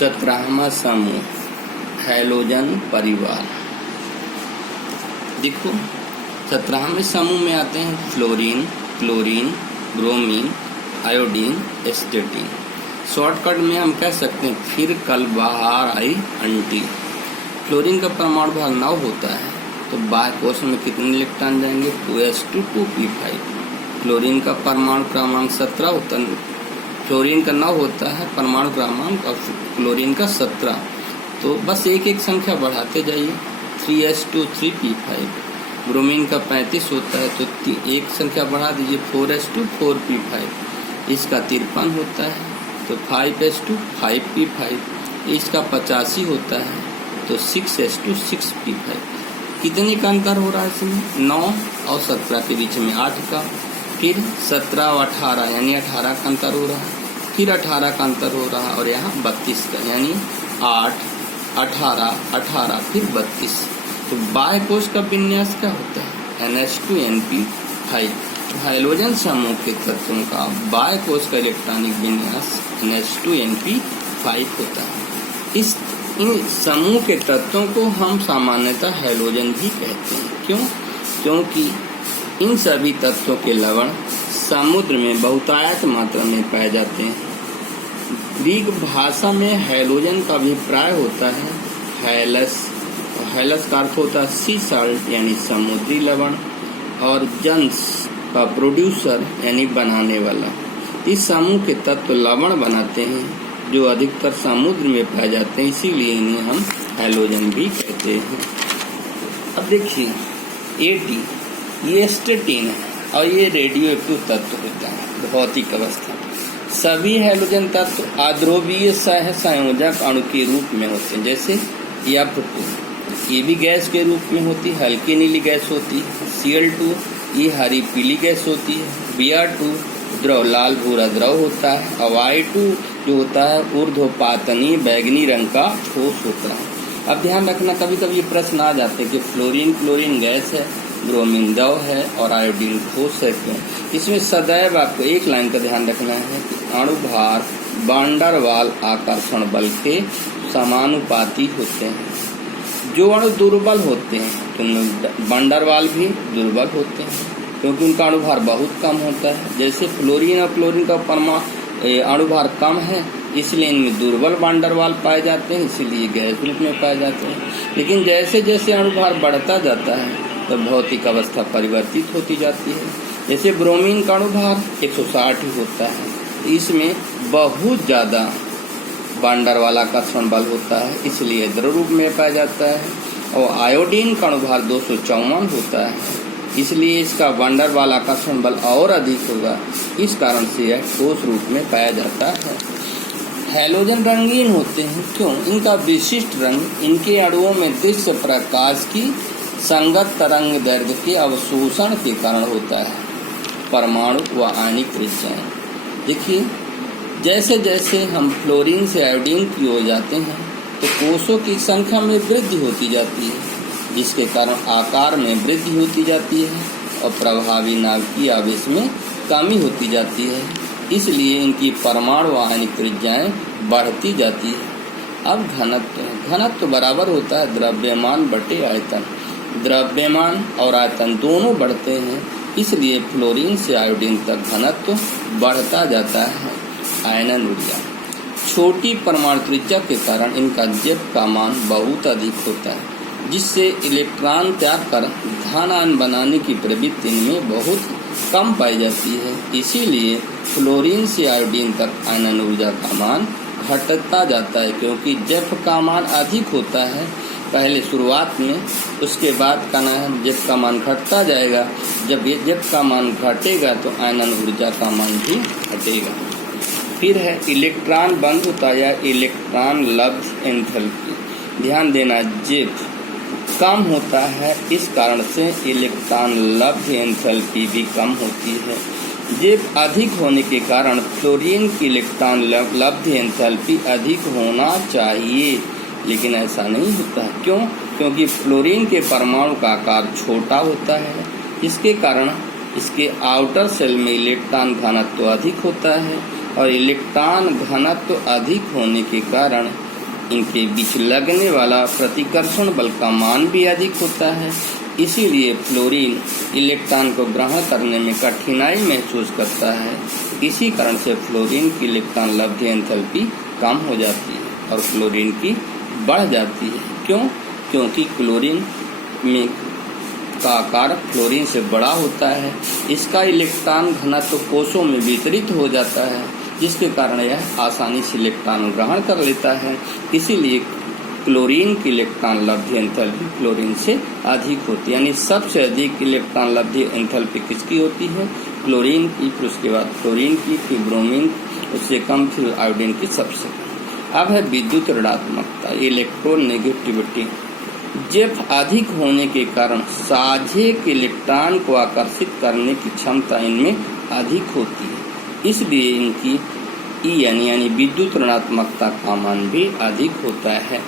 17वां समूह हैलोजन परिवार। देखो 17वें समूह में आते हैं fluorine, chlorine, bromine, iodine, एस्टेटीन। Shortcut में हम कह सकते हैं फिर कल बाहर आई अंटी। फ्लोरीन का परमाणु भाग 9 होता है तो बाह्य कोश में कितने इलेक्ट्रॉन जाएंगे 2s2 2p5। क्लोरीन का परमाणु क्रमांक 17 होता है, फ्लोरीन का 9 होता है परमाणु क्रमांक और क्लोरीन का 17। तो बस एक एक संख्या बढ़ाते जाइए 3s2 3p5। ब्रोमीन का 35 होता है तो एक संख्या बढ़ा दीजिए 4s2 4p5। इसका 53 होता है तो 5s2 5p5। इसका 85 होता है तो 6s2 6p5। कितने का अंतर हो रहा है इसमें 9 और 17 के बीच में 8 का। फिर 17 और 18 यानी 18 का अंतर हो रहा है, फिर 18 का अंतर हो रहा है और यहाँ 32 का यानी 8 18 18 फिर 32। तो बाह्य कोश का विन्यास क्या होता है NH2NP5। हाइड्रोजन समूह के तत्वों का बाह्य कोश का इलेक्ट्रॉनिक विन्यास NH2NP5 होता है। इन समूह के तत्वों को हम सामान्यतः हैलोजन भी कहते हैं। क्यों? क्योंकि इन सभी तत्वों के लवण समुद्र में बहुतायत मात्रा में पाए जाते हैं। ग्रीक भाषा में हैलोजन का अभिप्राय होता है हैलस। हैलस का अर्थ होता है सी साल्ट यानी समुद्री लवण, और जन्स का प्रोड्यूसर यानी बनाने वाला। इस समूह के तत्व लवण बनाते हैं जो अधिकतर समुद्र में पाए जाते हैं, इसीलिए इन्हें हम हैलोजन भी कहते हैं। अब देखिए एटी ये एस्टेटीन है और ये रेडियो एक्टिव तत्व होता है भौतिक अवस्था। सभी हैलोजन तत्व अध्रुवीय सह संयोजक अणु के रूप में होते हैं, जैसे F2 ये भी गैस के रूप में होती है, हल्की नीली गैस होती है। Cl2 ये हरी पीली गैस होती है। Br2 द्रव लाल भूरा द्रव होता है और Y2 जो होता है ऊर्ध्वपातनीय बैगनी रंग का ठोस होता है। अब ध्यान रखना कभी कभी ये प्रश्न आ जाते हैं कि फ्लोरीन क्लोरीन गैस है, ब्रोमीन द्रव है और आयोडीन ठोस है क्यों। इसमें सदैव आपको एक लाइन का ध्यान रखना है कि अणुभार वान डेर वाल आकर्षण बल के समानुपाती होते हैं। जो अणु दुर्बल होते हैं तो वान डेर वाल भी दुर्बल होते हैं क्योंकि उनका अणुभार बहुत कम होता है। जैसे फ्लोरीन और क्लोरीन का अणुभार कम है इसलिए इनमें दुर्बल वान डेर वाल पाए जाते हैं, इसीलिए गैस रूप में पाए जाते हैं। लेकिन जैसे जैसे अणुभार बढ़ता जाता है तो भौतिक अवस्था परिवर्तित होती जाती है। जैसे ब्रोमीन का अणुभार 160 ही होता है, इसमें बहुत ज़्यादा वान डेर वाल आकर्षण बल होता है, इसलिए द्रव रूप में पाया जाता है। और आयोडीन का अणुभार 254 होता है, इसलिए इसका वान डेर वाल आकर्षण बल और अधिक होगा, इस कारण से यह ठोस रूप में पाया जाता है। हैलोजन रंगीन होते हैं क्यों? इनका विशिष्ट रंग इनके अणुओं में दृश्य प्रकाश की संगत तरंग दैर्घ्य के अवशोषण के कारण होता है। परमाणु व आणविक त्रिज्याएं देखिए, जैसे जैसे हम फ्लोरीन से आयोडीन की ओर जाते हैं तो कोषों की संख्या में वृद्धि होती जाती है, जिसके कारण आकार में वृद्धि होती जाती है और प्रभावी नाभिकीय आवेश में कमी होती जाती है। इसलिए इनकी परमाणु व आणविक त्रिज्याएं बढ़ती जाती है। अब घनत्व बराबर होता है द्रव्यमान बटे आयतन। द्रव्यमान और आयतन दोनों बढ़ते हैं, इसलिए फ्लोरीन से आयोडीन तक घनत्व बढ़ता जाता है। आयनन ऊर्जा छोटी परमाणु त्रिज्या के कारण इनका जेफ का मान बहुत अधिक होता है, जिससे इलेक्ट्रॉन त्याग कर धन आयन बनाने की प्रवृत्ति इनमें बहुत कम पाई जाती है। इसीलिए फ्लोरीन से आयोडीन तक आयनन ऊर्जा का मान घटता जाता है, क्योंकि जेफ का मान अधिक होता है पहले शुरुआत में, उसके बाद का नाम जेफ का मान घटता जाएगा। जब ये जेफ का मान घटेगा तो आयनन ऊर्जा का मान भी घटेगा। फिर है इलेक्ट्रॉन बंधुता या इलेक्ट्रॉन लब्ध एंथैल्पी। ध्यान देना जेफ कम होता है, इस कारण से इलेक्ट्रॉन लब्ध एंथैल्पी भी कम होती है। जेफ अधिक होने के कारण फ्लोरीन की इलेक्ट्रॉन लब्ध एंथैल्पी अधिक होना चाहिए, लेकिन ऐसा नहीं होता है। क्यों? क्योंकि फ्लोरीन के परमाणु का आकार छोटा होता है, इसके कारण इसके आउटर सेल में इलेक्ट्रॉन घनत्व अधिक होता है और इलेक्ट्रॉन घनत्व अधिक होने के कारण इनके बीच लगने वाला प्रतिकर्षण बल का मान भी अधिक होता है। इसीलिए फ्लोरीन इलेक्ट्रॉन को ग्रहण करने में कठिनाई महसूस करता है। इसी कारण से फ्लोरीन की इलेक्ट्रॉन लब्धि एंथैल्पी कम हो जाती है और फ्लोरीन की बढ़ जाती है। क्यों? क्योंकि क्लोरीन में का आकार फ्लोरीन से बड़ा होता है। इसका इलेक्ट्रॉन घनत्व कोषों में वितरित हो जाता है, जिसके कारण यह आसानी से इलेक्ट्रॉन ग्रहण कर लेता है। इसीलिए क्लोरीन की इलेक्ट्रॉन लब्धि एंथैल्पी फ्लोरीन से अधिक होती है। यानी सबसे अधिक इलेक्ट्रॉन लब्धि एंथैल्पी किसकी होती है? क्लोरीन की, फिर उसके बाद फ्लोरीन की, फिर ब्रोमीन, उससे कम, फिर आयोडीन की सबसे कम। अब है विद्युत ऋणात्मकता, इलेक्ट्रोनेगेटिविटी। जब अधिक होने के कारण साझे के इलेक्ट्रॉन को आकर्षित करने की क्षमता इनमें अधिक होती है। इसलिए इनकी यानी विद्युत ऋणात्मकता का मान भी अधिक होता है।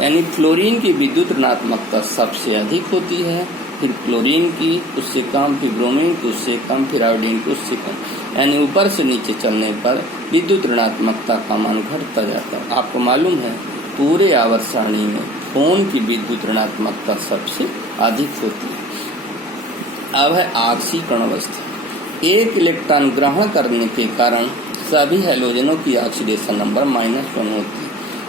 यानी फ्लोरीन की विद्युत ऋणात्मकता सबसे अधिक होती है, फिर क्लोरीन की उससे कम, फिर ब्रोमीन की उससे कम, फिर आयोडीन की उससे कम। यानी ऊपर से नीचे चलने पर विद्युत ऋणात्मकता का मान घटता जाता है। आपको मालूम है पूरे आवर्त सारणी में फोन की विद्युत ऋणात्मकता सबसे अधिक होती है। अब है ऑक्सीकरण अवस्था। एक इलेक्ट्रॉन ग्रहण करने के कारण सभी हैलोजनों की ऑक्सीडेशन नंबर -1 होती है।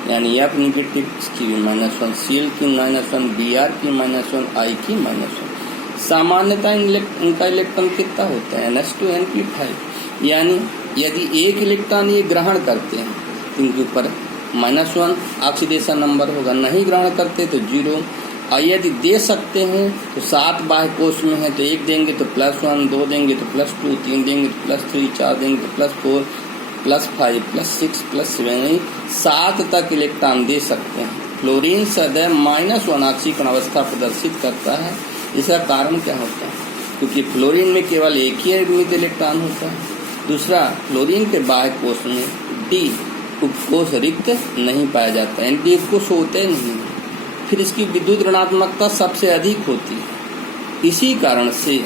यानी F नेगेटिव की भी -1, Cl की -1, Br की -1, I की -1। सामान्यतः इनका इलेक्ट्रॉन कितना होता है? NH2Np5। यानी यदि एक इलेक्ट्रॉन ये ग्रहण करते हैं तो इनके ऊपर -1 ऑक्सीडेशन नंबर होगा, नहीं ग्रहण करते तो 0। और यदि दे सकते हैं तो 7 बाह्य कोष में है तो 1 देंगे तो +1, 2 देंगे तो +2, 3 देंगे तो +3, 4 देंगे तो +4, +5, +6, +7, 7 तक इलेक्ट्रॉन दे सकते हैं। फ्लोरीन सदैव -1 ऑक्सीकरण अवस्था प्रदर्शित करता है। इसका कारण क्या होता है? क्योंकि फ्लोरीन में केवल एक ही अयुग्मित इलेक्ट्रॉन होता है। दूसरा, फ्लोरीन के बाह्य कोष में D उपकोष रिक्त नहीं पाया जाता है, D उपकोष होते नहीं। फिर इसकी विद्युत ऋणात्मकता सबसे अधिक होती है। इसी कारण से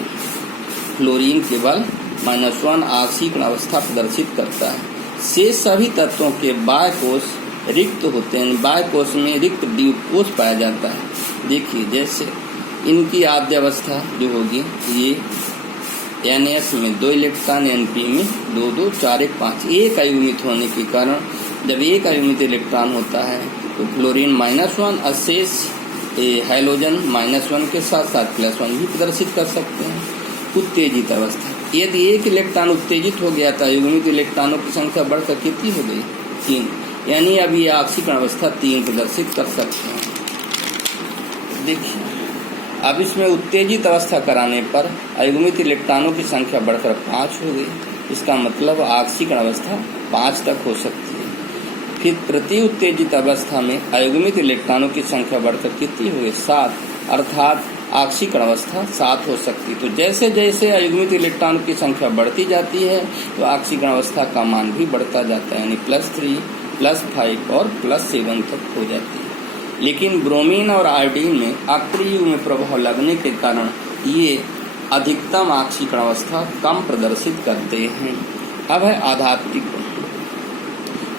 फ्लोरीन केवल -1 ऑक्सीकरण अवस्था प्रदर्शित करता है। शेष सभी तत्वों के बाह्य कोष रिक्त होते हैं। बाह्य कोष में रिक्त D उपकोष पाया जाता है। देखिए जैसे इनकी आद्य अवस्था जो होगी, ये NS में 2 इलेक्ट्रॉन, NP में 2, 2, 4, 1, 5। एक अयुग्मित होने के कारण जब एक अयुग्मित इलेक्ट्रॉन होता है तो फ्लोरीन -1 और शेष हैलोजन -1 के साथ साथ +1 भी प्रदर्शित कर सकते हैं। उत्तेजित अवस्था, यदि एक इलेक्ट्रॉन उत्तेजित हो गया था, अयुग्मित इलेक्ट्रॉनों की संख्या बढ़कर कितनी हो गई? 3। यानी अब ये ऑक्सीकरण अवस्था 3 प्रदर्शित कर सकते हैं। देखिए अब इसमें उत्तेजित अवस्था कराने पर अयुग्मित इलेक्ट्रॉनों की संख्या बढ़कर 5 हो गई। इसका मतलब ऑक्सीकरण अवस्था 5 तक हो सकती है। फिर प्रति उत्तेजित अवस्था में अयुग्मित इलेक्ट्रॉनों की संख्या बढ़कर कितनी हो गई? 7, अर्थात ऑक्सीकरण अवस्था 7 हो सकती। तो जैसे जैसे अयुग्मित इलेक्ट्रॉनों की संख्या बढ़ती जाती है तो ऑक्सीकरण अवस्था का मान भी बढ़ता जाता है, यानी +3, +5 और +7 तक हो जाती है। लेकिन ब्रोमीन और आयोडीन में अक्रिय में प्रभाव लगने के कारण ये अधिकतम ऑक्सीकरण अवस्था कम प्रदर्शित करते हैं। अब है आधात्विक गुण।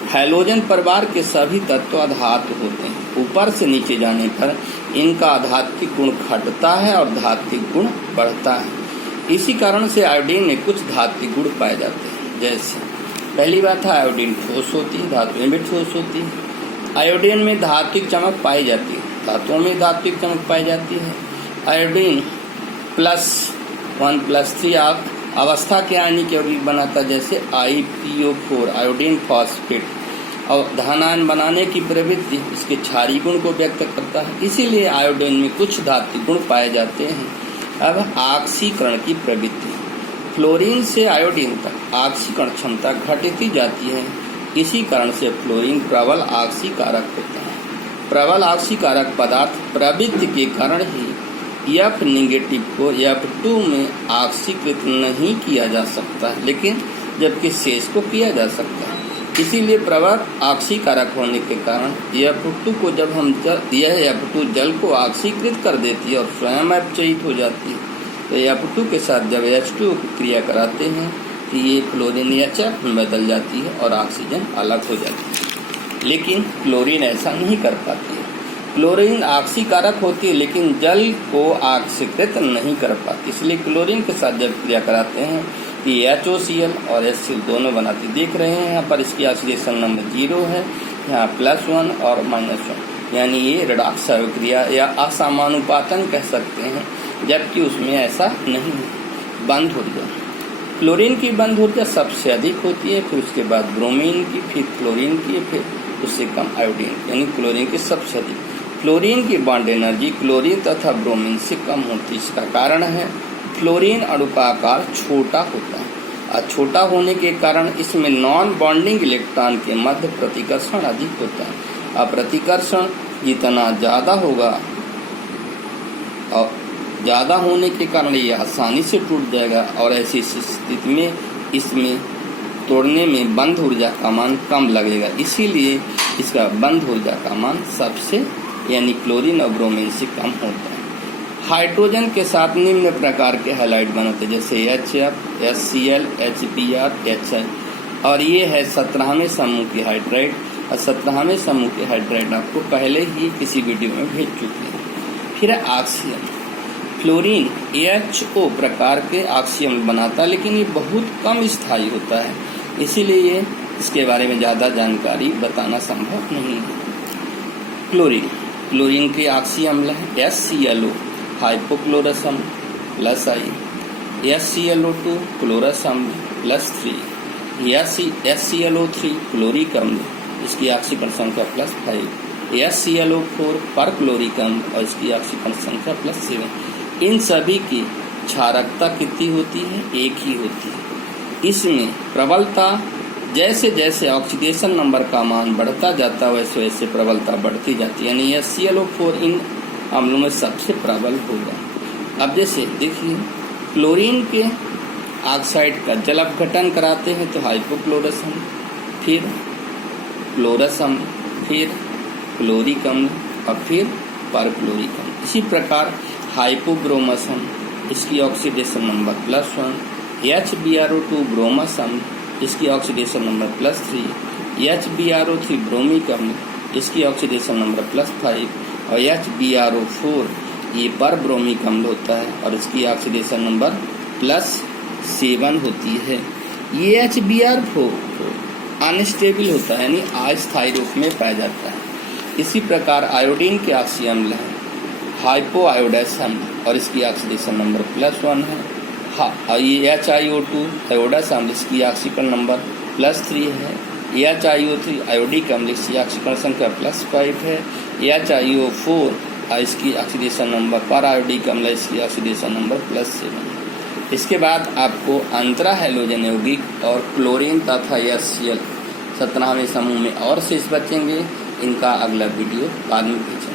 हैलोजन परिवार के सभी तत्व अधातु होते हैं। ऊपर से नीचे जाने पर इनका आधात्विक गुण घटता है और धात्विक गुण बढ़ता है। इसी कारण से आयोडीन में कुछ धात्विक गुण पाए जाते हैं। जैसे पहली बात है आयोडीन ठोस होती है, धातुएं भी ठोस होती है। आयोडीन में धात्विक चमक पाई जाती है, धातुओं में धात्विक चमक पाई जाती है। आयोडीन +1 +3 अवस्था के आयनिक यौगिक बनाता है, जैसे IPO4 आयोडीन फॉस्फेट, और धनायन बनाने की प्रवृत्ति इसके क्षारीय गुण को व्यक्त करता है। इसीलिए आयोडीन में कुछ धात्विक गुण पाए जाते हैं। अब ऑक्सीकरण की प्रवृत्ति, फ्लोरीन से आयोडीन तक ऑक्सीकरण क्षमता घटती जाती है। इसी कारण से फ्लोरीन प्रबल ऑक्सीकारक होता है। प्रबल ऑक्सीकारक पदार्थ प्रवृत्ति के कारण ही F नेगेटिव को F2 में ऑक्सीकृत नहीं किया जा सकता, लेकिन जबकि शेष को किया जा सकता है। इसीलिए प्रबल ऑक्सीकारक होने के कारण F2 को जब हम यह F2 जल को ऑक्सीकृत कर देती है और स्वयं अपचयित हो जाती है, तो F2 के साथ जब H2O की क्रिया कराते हैं तो ये फ्लोरीन HF में बदल जाती है और ऑक्सीजन अलग हो जाती है। लेकिन क्लोरीन ऐसा नहीं कर पाती है। क्लोरीन ऑक्सीकारक होती है लेकिन जल को ऑक्सीकृत नहीं कर पाती, इसलिए क्लोरीन के साथ जब क्रिया कराते हैं कि HOCl और HCl दोनों बनाती। देख रहे हैं यहाँ पर इसकी ऑक्सीडेशन नंबर 0 है, यहाँ +1 और -1, यानी ये रिडॉक्स अभिक्रिया या असमानुपातन कह सकते हैं, जबकि उसमें ऐसा नहीं है। बंध ऊर्जा, क्लोरीन की बंध ऊर्जा सबसे अधिक होती है, फिर उसके बाद ब्रोमीन की, फिर क्लोरीन की, फिर उससे कम आयोडीन, यानी क्लोरीन की सबसे अधिक। क्लोरीन की बॉन्ड एनर्जी क्लोरीन तथा ब्रोमीन से कम होती है। इसका कारण है क्लोरीन अणु का आकार छोटा होता है और छोटा होने के कारण इसमें नॉन बॉन्डिंग इलेक्ट्रॉन के मध्य प्रतिकर्षण अधिक होता है। और प्रतिकर्षण जितना ज़्यादा होगा और ज़्यादा होने के कारण ये आसानी से टूट जाएगा, और ऐसी स्थिति में इसमें तोड़ने में बंध ऊर्जा का मान कम लगेगा, इसीलिए इसका बंध ऊर्जा का मान सबसे यानी क्लोरीन और ब्रोमीन से कम होता है। हाइड्रोजन के साथ निम्न प्रकार के हैलाइड बनते हैं, जैसे HF, HCl, HBr, HI, और ये है 17वें समूह की हाइड्राइड। और 17वें समूह की हाइड्राइड आपको पहले ही किसी वीडियो में भेज चुके हैं। फिर ऑक्सीजन, फ्लोरीन HO प्रकार के ऑक्सीजन बनाता है, लेकिन ये बहुत कम स्थायी होता है, इसीलिए इसके बारे में ज़्यादा जानकारी बताना संभव नहीं है। क्लोरीन, क्लोरीन के ऑक्सी अम्ल है HClO हाइपोक्लोरस अम्ल +I, HClO2 क्लोरस अम्ल +3, HClO3 क्लोरिक अम्ल, इसकी ऑक्सीकरण संख्या +5, HClO4 परक्लोरिक अम्ल और इसकी ऑक्सीकरण संख्या +7। इन सभी की क्षारकता कितनी होती है? एक ही होती है। इसमें प्रबलता जैसे जैसे ऑक्सीडेशन नंबर का मान बढ़ता जाता है वैसे वैसे प्रबलता बढ़ती जाती है, यानी HClO4 इन अम्लों में सबसे प्रबल होगा। अब जैसे देखिए क्लोरीन के ऑक्साइड का जल अपघटन कराते हैं तो हाइपोक्लोरस अम्ल, फिर क्लोरस अम्ल, फिर क्लोरिक अम्ल और फिर परक्लोरिक अम्ल। इसी प्रकार हाइपोब्रोमस अम्ल, इसकी ऑक्सीडेशन नंबर +1, HBRO2 ब्रोमस अम्ल, इसकी ऑक्सीडेशन नंबर +3, HBRO3 ब्रोमिक अम्ल, इसकी ऑक्सीडेशन नंबर +5 और HBRO4 ये पर ब्रोमिक अम्ल होता है और इसकी ऑक्सीडेशन नंबर +7 होती है। ये HBr4 अनस्टेबल होता है, यानी अस्थायी रूप में पाया जाता है। इसी प्रकार आयोडीन के ऑक्सी अम्ल है हाइपो आयोडस अम्ल और इसकी ऑक्सीडेशन नंबर +1 है। हाँ, ये HiO2 आयोडस अम्ल, इसकी ऑक्सीकरण नंबर +3 है। HiO3 आयोडिक अम्ल, इसकी ऑक्सीकरण संख्या +5 है। HiO4 इसकी ऑक्सीडेशन नंबर पर आयोडिक अम्ल, इसकी ऑक्सीडेशन नंबर +7 है। इसके बाद आपको अंतरा हैलोजन यौगिक और क्लोरीन तथा HCl 17वें समूह में और शेष बचेंगे। इनका अगला वीडियो बाद में भेजेंगे।